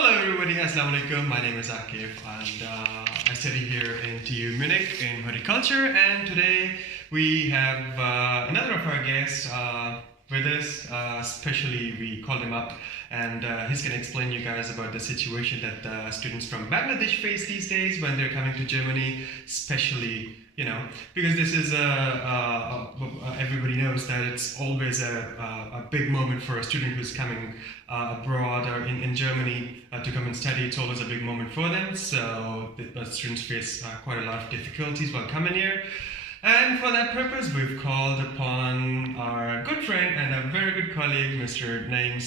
Hello everybody, Assalamu alaikum. My name is Akif and I study here in TU Munich in horticulture, and today we have another of our guests with us. Especially we called him up and he's going to explain you guys about the situation that students from Bangladesh face these days when they're coming to Germany, especially because this is everybody knows that it's always a big moment for a student who's coming abroad or in Germany to come and study. It's always a big moment for them, so the students face quite a lot of difficulties while coming here. And for that purpose, we've called upon our good friend and a very good colleague, Mr. Naim,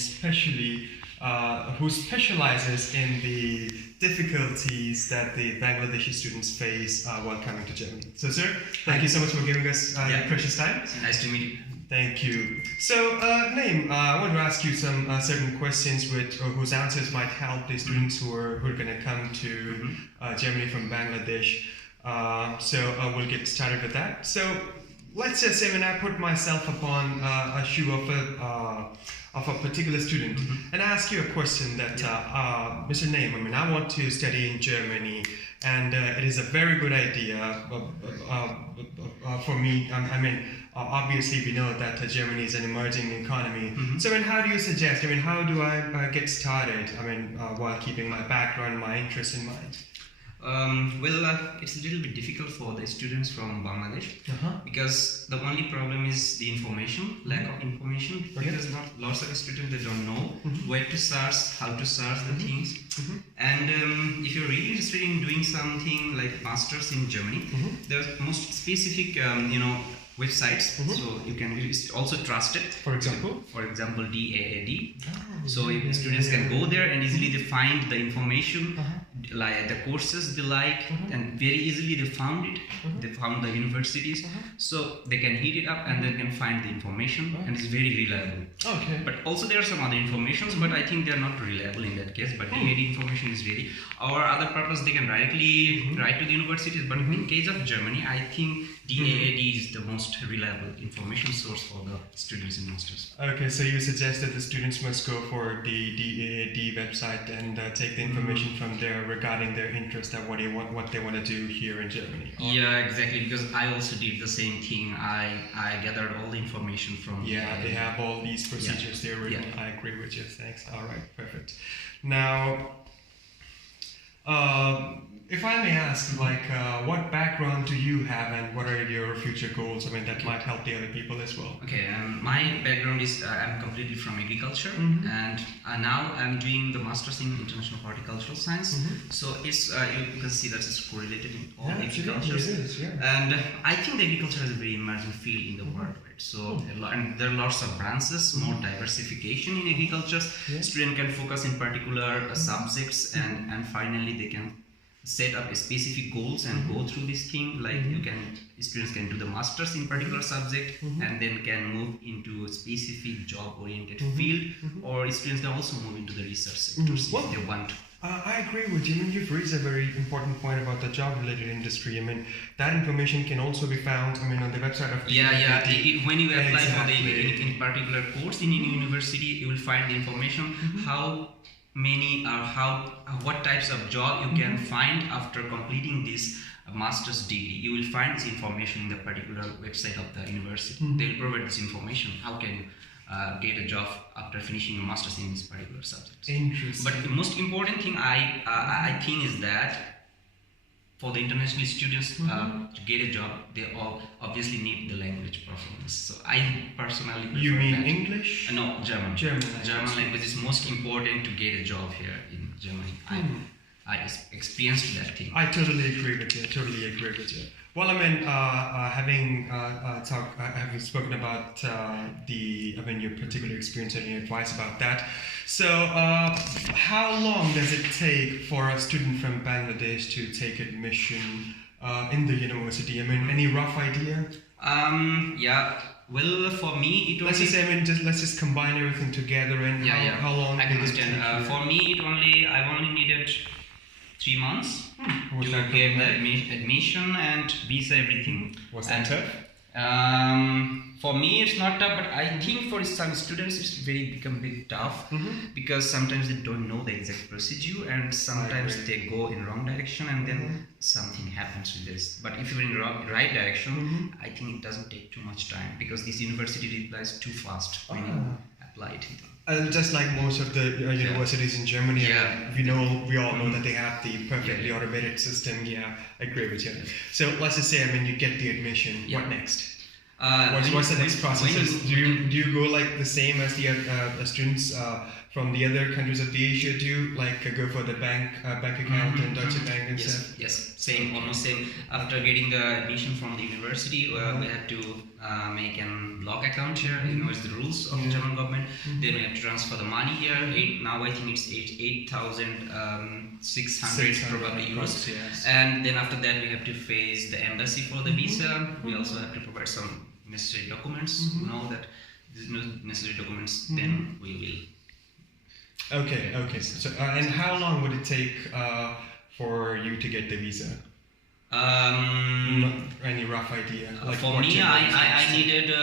who specializes in the difficulties that the Bangladeshi students face while coming to Germany. So, sir, thank you so much for giving us your precious time. Nice to meet you. Thank you. So, Naim, I want to ask you some certain questions whose answers might help the students who are going to come to Germany from Bangladesh. So we'll get started with that. So let's just say when I put myself upon a shoe of a particular student and ask you a question that, Mr. Naim, I want to study in Germany, and it is a very good idea for me. Obviously we know that Germany is an emerging economy. So how do you suggest, how do I get started, while keeping my background, my interests in mind? It's a little bit difficult for the students from Bangladesh because the only problem is the information, lack of information. Because lots of students, they don't know where to search, how to search the things. And if you're really interested in doing something like masters in Germany, there's most specific websites, so you can also trust it. For example, DAAD. So if students can go there and easily they find the information, like the courses they like, and very easily they found it. They found the universities, so they can heat it up and they can find the information, and it's very reliable. Okay. But also there are some other informations, but I think they are not reliable in that case. But DAAD information is very. Or other purpose, they can directly write to the universities. But in case of Germany, I think DAAD is the most reliable information source for the students in masters. Okay, so you suggest that the students must go for the DAAD website and take the information from there regarding their interest and what they want to do here in Germany. Yeah, exactly. Because I also did the same thing. I gathered all the information from. Yeah, they have all these procedures there written. I agree with you. Thanks. All right, perfect. Now, if I may ask, what background do you have and what are your future goals? That might help the other people as well. Okay, my background is I'm completely from agriculture, and now I'm doing the Masters in International Horticultural Science. So it's you can see that it's correlated in all agriculture. And I think the agriculture is a very emerging field in the world, right? So and there are lots of branches, more diversification in agriculture. Students can focus in particular subjects, and finally they can set up specific goals and go through this thing. Students can do the masters in particular subject and then can move into a specific job oriented field, or students can also move into the research sectors if they want to. I agree with you. You've raised a very important point about the job-related industry. That information can also be found, on the website of when you apply for any particular course in any university, you will find the information how many or what types of job you can find after completing this master's degree. You will find this information in the particular website of the university. They will provide this information. How can you get a job after finishing a master's in this particular subject? Interesting. But the most important thing I think is that for the international students to get a job, they all obviously need the language performance. So I personally prefer You mean that. English? No, German. German language is most important to get a job here in Germany. I experienced that thing. I totally agree with you. Well, having spoken about your particular experience and your advice about that. So, how long does it take for a student from Bangladesh to take admission in the university? Any rough idea? Well, for me, it let's just combine everything together and how long? I can understand. For me, I only needed 3 months to get the admission and visa, everything. Was that tough? For me, it's not tough, but I think for some students, it's become a bit tough because sometimes they don't know the exact procedure, and sometimes they go in wrong direction, and then something happens with this. But if you're in right direction, I think it doesn't take too much time because this university replies too fast when you apply it. Just like most of the universities in Germany, we all know that they have the perfectly automated system. Yeah, I agree with you. So let's just say, I mean, you get the admission. What next? What's the next process? Do you go like the same as the students from the other countries of Asia do, like go for the bank account and Deutsche Bank and stuff? Yes, same, almost same. After getting the admission from the university, we have to make a block account here. You know, it's the rules of the German government. Then we have to transfer the money here. Now I think it's 8,600 probably euros. Yes. And then after that, we have to face the embassy for the visa. We also have to provide some necessary documents. Know that these necessary documents, then we will. Okay. So, and how long would it take for you to get the visa? Any rough idea? Like for me, I needed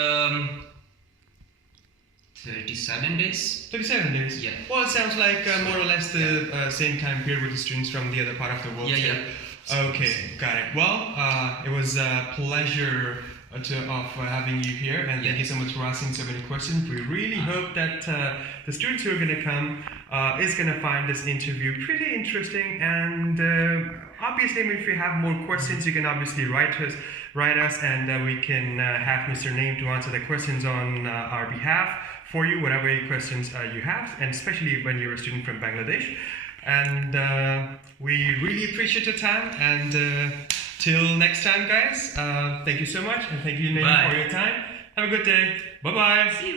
37 days. 37 days? Yeah. Well, it sounds like more or less the same time period with the students from the other part of the world. Yeah. Okay, got it. Well, it was a pleasure of having you here, and thank you so much for asking so many questions. We really hope that the students who are going to come is going to find this interview pretty interesting, and obviously, I mean, if you have more questions, you can obviously write us, and we can have Mr. Naim to answer the questions on our behalf for you, whatever questions you have, and especially when you're a student from Bangladesh. And we really appreciate your time, and till next time, guys, thank you so much, and thank you, Naim, for your time. Have a good day. Bye-bye.